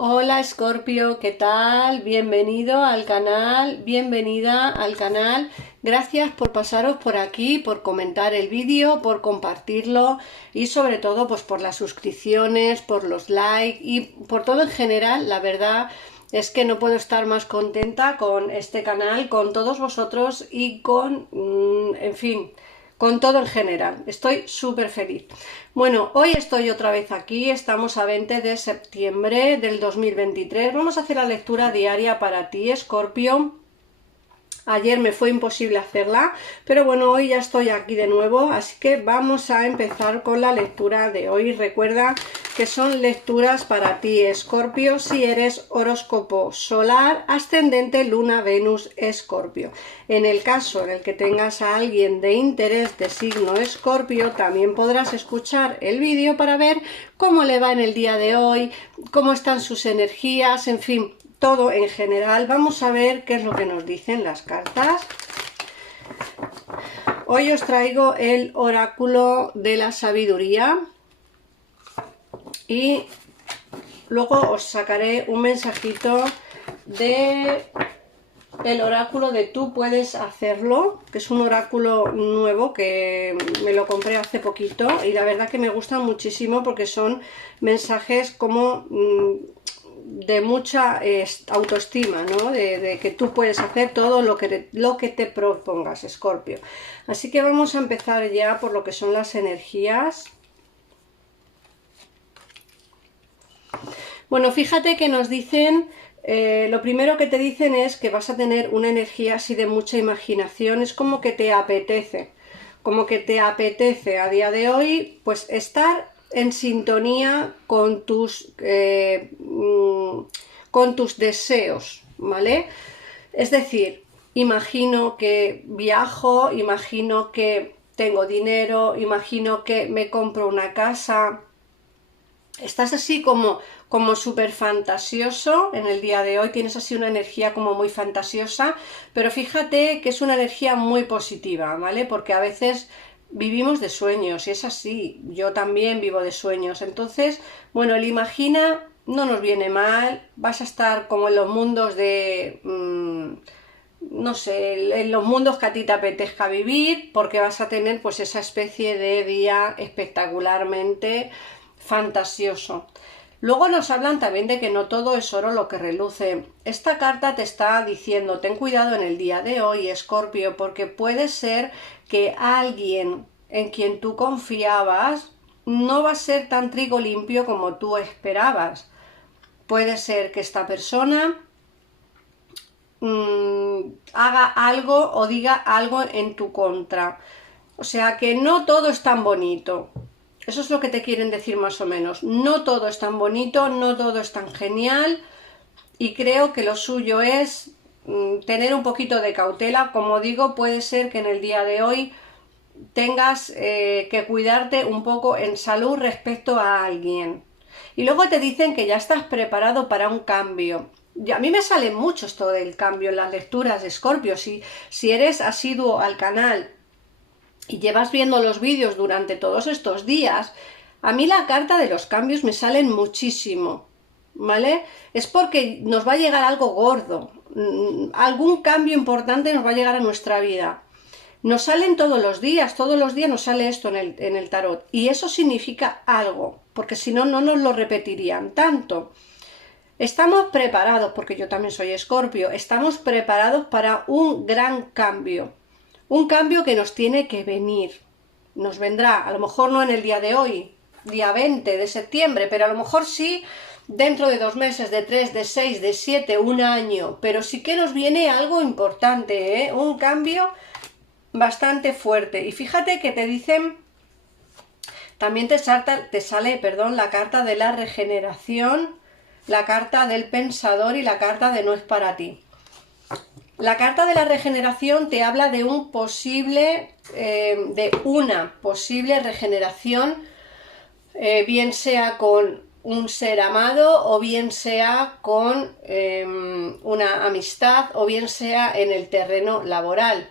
Hola Escorpio, ¿qué tal? Bienvenido al canal, bienvenida al canal. Gracias por pasaros por aquí, por comentar el vídeo, por compartirlo y sobre todo pues por las suscripciones, por los likes y por todo en general. La verdad es que no puedo estar más contenta con este canal, con todos vosotros y en fin, con todo en general. Estoy súper feliz. Bueno, hoy estoy otra vez aquí, estamos a 20 de septiembre del 2023. Vamos a hacer la lectura diaria para ti, Escorpio. Ayer me fue imposible hacerla, pero bueno, hoy ya estoy aquí de nuevo, así que vamos a empezar con la lectura de hoy. Recuerda que son lecturas para ti, Escorpio, si eres horóscopo solar, ascendente, luna, Venus, Escorpio. En el caso en el que tengas a alguien de interés de signo Escorpio, también podrás escuchar el vídeo para ver cómo le va en el día de hoy, cómo están sus energías, en fin, todo en general. Vamos a ver qué es lo que nos dicen las cartas. Hoy os traigo el oráculo de la sabiduría y luego os sacaré un mensajito de el oráculo de Tú Puedes Hacerlo, que es un oráculo nuevo que me lo compré hace poquito y la verdad que me gusta muchísimo porque son mensajes como de mucha autoestima, ¿no? De que tú puedes hacer todo lo que te propongas, Escorpio. Así que vamos a empezar ya por lo que son las energías. Bueno, fíjate que nos dicen, lo primero que te dicen es que vas a tener una energía así de mucha imaginación, es como que te apetece a día de hoy, pues estar en sintonía con tus deseos, ¿vale? Es decir, imagino que viajo, imagino que tengo dinero, imagino que me compro una casa. Estás así como súper fantasioso en el día de hoy, tienes así una energía como muy fantasiosa, pero fíjate que es una energía muy positiva, ¿vale? Porque a veces vivimos de sueños y es así, yo también vivo de sueños. Entonces, bueno, el imagina no nos viene mal, vas a estar como en los mundos no sé, en los mundos que a ti te apetezca vivir, porque vas a tener pues esa especie de día espectacularmente fantasioso. Luego nos hablan también de que no todo es oro lo que reluce. Esta carta te está diciendo, ten cuidado en el día de hoy, Escorpio, porque puede ser que alguien en quien tú confiabas no va a ser tan trigo limpio como tú esperabas. Puede ser que esta persona haga algo o diga algo en tu contra. O sea que no todo es tan bonito. Eso es lo que te quieren decir más o menos. No todo es tan bonito, no todo es tan genial y creo que lo suyo es tener un poquito de cautela. Como digo, puede ser que en el día de hoy tengas que cuidarte un poco en salud respecto a alguien. Y luego te dicen que ya estás preparado para un cambio. Y a mí me sale mucho esto del cambio en las lecturas de Scorpio. Si eres asiduo al canal y llevas viendo los vídeos durante todos estos días, a mí la carta de los cambios me salen muchísimo, ¿vale? Es porque nos va a llegar algo gordo, algún cambio importante nos va a llegar a nuestra vida. Nos salen todos los días nos sale esto en el tarot y eso significa algo, porque si no, no nos lo repetirían tanto. Estamos preparados, porque yo también soy Escorpio, estamos preparados para un gran cambio. Un cambio que nos tiene que venir. Nos vendrá, a lo mejor no en el día de hoy, día 20 de septiembre, pero a lo mejor sí dentro de 2 meses, de 3, de 6, de 7, un año. Pero sí que nos viene algo importante, ¿eh? Un cambio bastante fuerte. Y fíjate que te dicen, también te sale, la carta de la regeneración, la carta del pensador y la carta de no es para ti. La carta de la regeneración te habla de una posible regeneración, bien sea con un ser amado o bien sea con una amistad o bien sea en el terreno laboral.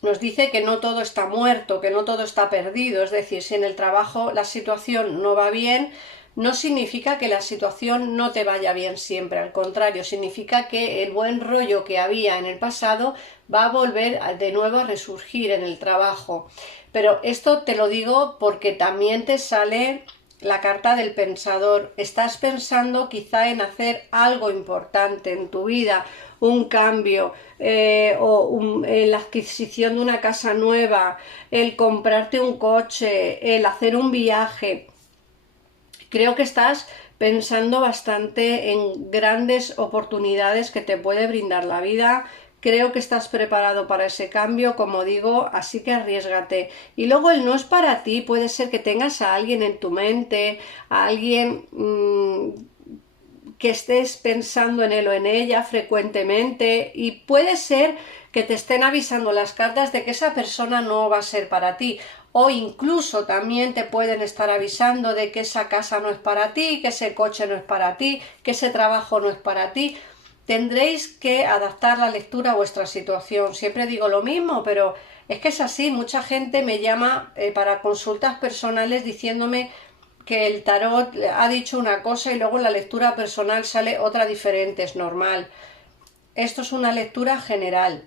Nos dice que no todo está muerto, que no todo está perdido, es decir, si en el trabajo la situación no va bien, no significa que la situación no te vaya bien siempre, al contrario, significa que el buen rollo que había en el pasado va a volver de nuevo a resurgir en el trabajo. Pero esto te lo digo porque también te sale la carta del pensador. Estás pensando quizá en hacer algo importante en tu vida, un cambio, la adquisición de una casa nueva, el comprarte un coche, el hacer un viaje. Creo que estás pensando bastante en grandes oportunidades que te puede brindar la vida. Creo que estás preparado para ese cambio, como digo, así que arriésgate. Y luego el no es para ti, puede ser que tengas a alguien en tu mente, a alguien que estés pensando en él o en ella frecuentemente, y puede ser que te estén avisando las cartas de que esa persona no va a ser para ti, o incluso también te pueden estar avisando de que esa casa no es para ti, que ese coche no es para ti, que ese trabajo no es para ti. Tendréis que adaptar la lectura a vuestra situación. Siempre digo lo mismo, pero es que es así. Mucha gente me llama para consultas personales diciéndome que el tarot ha dicho una cosa y luego en la lectura personal sale otra diferente. Es normal. Esto es una lectura general.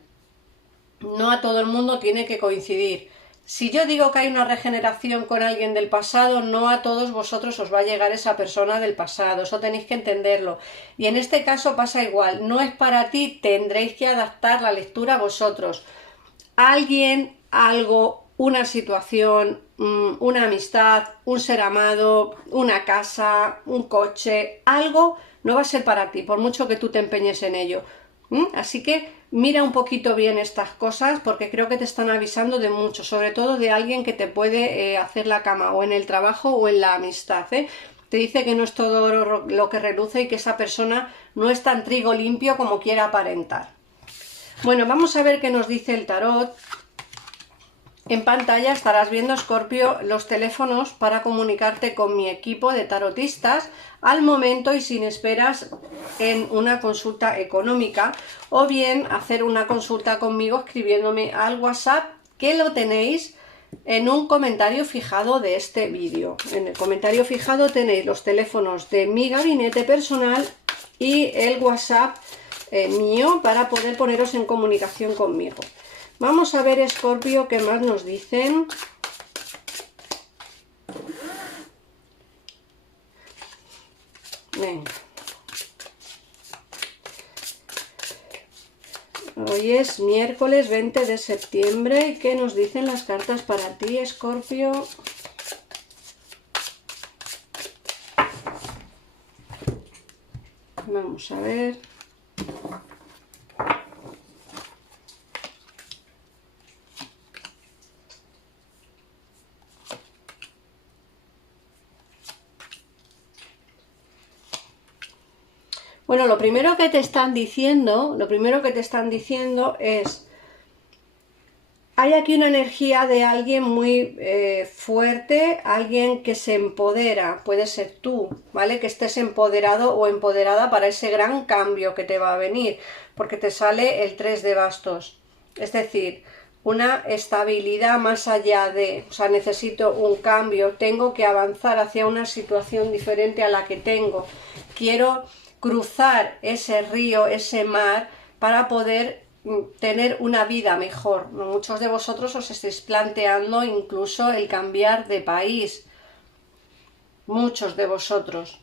No a todo el mundo tiene que coincidir. Si yo digo que hay una regeneración con alguien del pasado, no a todos vosotros os va a llegar esa persona del pasado, eso tenéis que entenderlo. Y en este caso pasa igual, no es para ti, tendréis que adaptar la lectura a vosotros. Alguien, algo, una situación, una amistad, un ser amado, una casa, un coche, algo no va a ser para ti, por mucho que tú te empeñes en ello. Así que mira un poquito bien estas cosas porque creo que te están avisando de mucho, sobre todo de alguien que te puede hacer la cama o en el trabajo o en la amistad, ¿eh? Te dice que no es todo oro lo que reluce y que esa persona no es tan trigo limpio como quiera aparentar. Bueno, vamos a ver qué nos dice el tarot. En pantalla estarás viendo, Escorpio, los teléfonos para comunicarte con mi equipo de tarotistas al momento y sin esperas en una consulta económica, o bien hacer una consulta conmigo escribiéndome al WhatsApp, que lo tenéis en un comentario fijado de este vídeo. En el comentario fijado tenéis los teléfonos de mi gabinete personal y el WhatsApp mío para poder poneros en comunicación conmigo. Vamos a ver, Escorpio, qué más nos dicen. Venga. Hoy es miércoles 20 de septiembre. ¿Y qué nos dicen las cartas para ti, Escorpio? Vamos a ver. Bueno, lo primero que te están diciendo es, hay aquí una energía de alguien muy fuerte, alguien que se empodera, puede ser tú, ¿vale? Que estés empoderado o empoderada para ese gran cambio que te va a venir, porque te sale el 3 de bastos, es decir, una estabilidad más allá de, o sea, necesito un cambio, tengo que avanzar hacia una situación diferente a la que tengo, quiero cruzar ese río, ese mar, para poder tener una vida mejor. Muchos de vosotros os estáis planteando incluso el cambiar de país. Muchos de vosotros.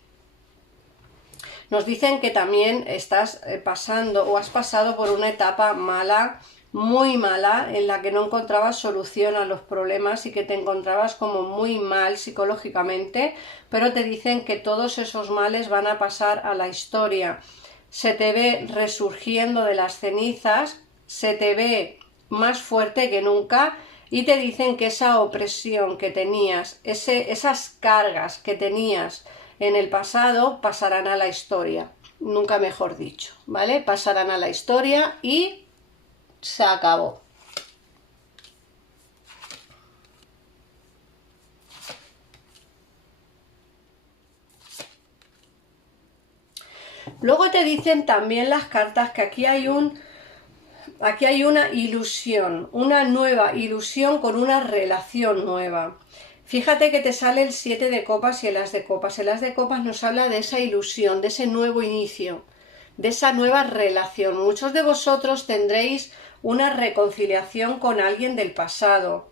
Nos dicen que también estás pasando o has pasado por una etapa mala, muy mala, en la que no encontrabas solución a los problemas y que te encontrabas como muy mal psicológicamente, pero te dicen que todos esos males van a pasar a la historia. Se te ve resurgiendo de las cenizas, se te ve más fuerte que nunca y te dicen que esa opresión que tenías, esas cargas que tenías en el pasado pasarán a la historia. Nunca mejor dicho, ¿vale? Pasarán a la historia y se acabó. Luego te dicen también las cartas que aquí hay una ilusión, una nueva ilusión con una relación nueva. Fíjate que te sale el 7 de copas y el as de copas. El as de copas nos habla de esa ilusión, de ese nuevo inicio, de esa nueva relación. Muchos de vosotros tendréis una reconciliación con alguien del pasado,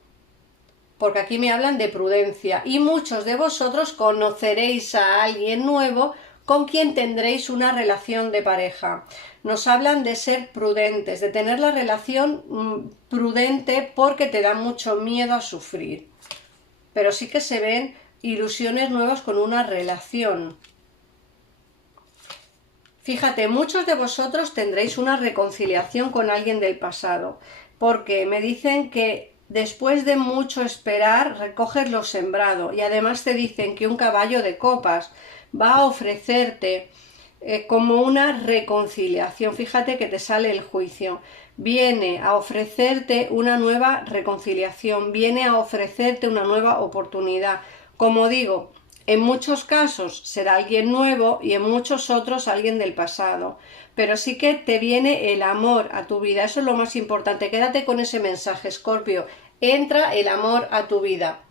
porque aquí me hablan de prudencia, y muchos de vosotros conoceréis a alguien nuevo con quien tendréis una relación de pareja. Nos hablan de ser prudentes, de tener la relación prudente porque te da mucho miedo a sufrir. Pero sí que se ven ilusiones nuevas con una relación. Fíjate, muchos de vosotros tendréis una reconciliación con alguien del pasado, porque me dicen que después de mucho esperar recoges lo sembrado, y además te dicen que un caballo de copas va a ofrecerte como una reconciliación. Fíjate que te sale el juicio. Viene a ofrecerte una nueva reconciliación, viene a ofrecerte una nueva oportunidad. Como digo, en muchos casos será alguien nuevo y en muchos otros alguien del pasado, pero sí que te viene el amor a tu vida. Eso es lo más importante. Quédate con ese mensaje, Escorpio. Entra el amor a tu vida.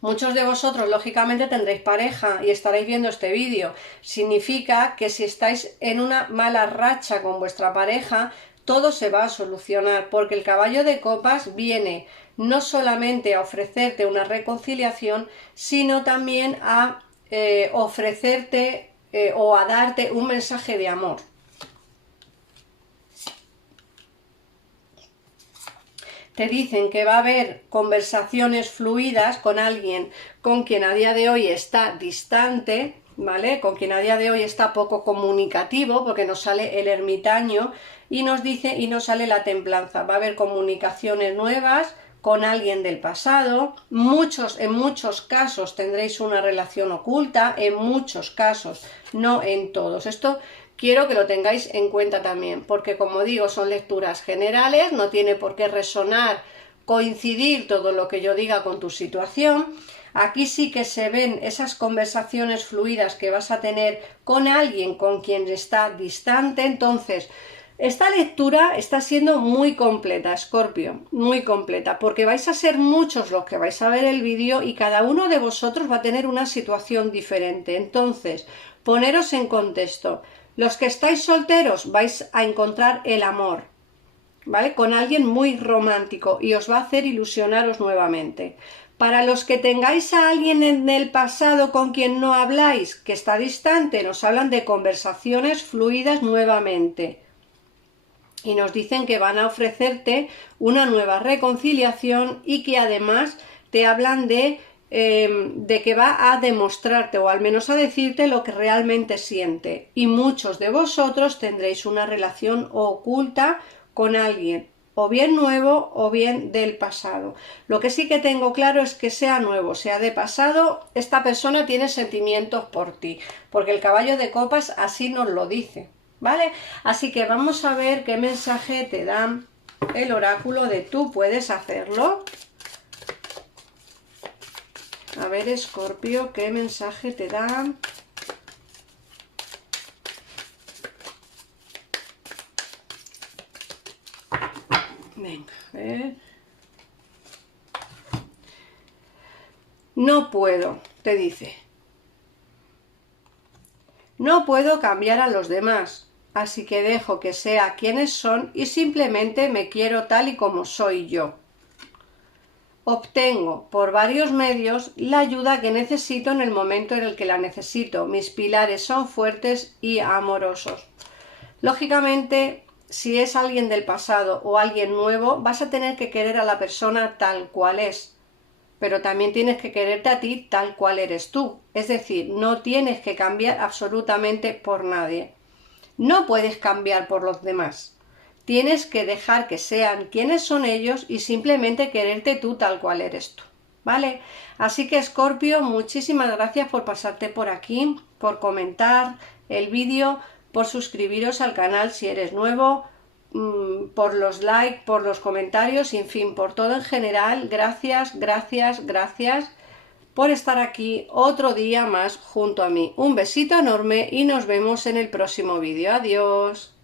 Muchos de vosotros, lógicamente, tendréis pareja y estaréis viendo este vídeo. Significa que si estáis en una mala racha con vuestra pareja, todo se va a solucionar, porque el caballo de copas viene no solamente a ofrecerte una reconciliación, sino también a ofrecerte o a darte un mensaje de amor. Te dicen que va a haber conversaciones fluidas con alguien con quien a día de hoy está distante, ¿vale? Con quien a día de hoy está poco comunicativo, porque nos sale el ermitaño y nos dice y nos sale la templanza. Va a haber comunicaciones nuevas con alguien del pasado. En muchos casos tendréis una relación oculta, en muchos casos, no en todos. Esto quiero que lo tengáis en cuenta también, porque como digo, son lecturas generales, no tiene por qué resonar, coincidir todo lo que yo diga con tu situación. Aquí sí que se ven esas conversaciones fluidas que vas a tener con alguien con quien está distante. Entonces, esta lectura está siendo muy completa, Escorpio, muy completa, porque vais a ser muchos los que vais a ver el vídeo y cada uno de vosotros va a tener una situación diferente. Entonces, poneros en contexto. Los que estáis solteros vais a encontrar el amor, ¿vale? Con alguien muy romántico y os va a hacer ilusionaros nuevamente. Para los que tengáis a alguien en el pasado con quien no habláis, que está distante, nos hablan de conversaciones fluidas nuevamente. Y nos dicen que van a ofrecerte una nueva reconciliación y que además te hablan de que va a demostrarte o al menos a decirte lo que realmente siente. Y muchos de vosotros tendréis una relación oculta con alguien, o bien nuevo o bien del pasado. Lo que sí que tengo claro es que sea nuevo, sea de pasado, esta persona tiene sentimientos por ti, porque el caballo de copas así nos lo dice, ¿vale? Así que vamos a ver qué mensaje te da el oráculo de tú puedes hacerlo. A ver, Escorpio, ¿qué mensaje te da? Venga, a ver. No puedo, te dice. No puedo cambiar a los demás, así que dejo que sea quienes son y simplemente me quiero tal y como soy yo. Obtengo por varios medios la ayuda que necesito en el momento en el que la necesito. Mis pilares son fuertes y amorosos. Lógicamente, si es alguien del pasado o alguien nuevo, vas a tener que querer a la persona tal cual es. Pero también tienes que quererte a ti tal cual eres tú. Es decir, no tienes que cambiar absolutamente por nadie. No puedes cambiar por los demás. Tienes que dejar que sean quienes son ellos y simplemente quererte tú tal cual eres tú, ¿vale? Así que, Escorpio, muchísimas gracias por pasarte por aquí, por comentar el vídeo, por suscribiros al canal si eres nuevo, por los likes, por los comentarios y, en fin, por todo en general. Gracias, gracias, gracias por estar aquí otro día más junto a mí. Un besito enorme y nos vemos en el próximo vídeo. Adiós.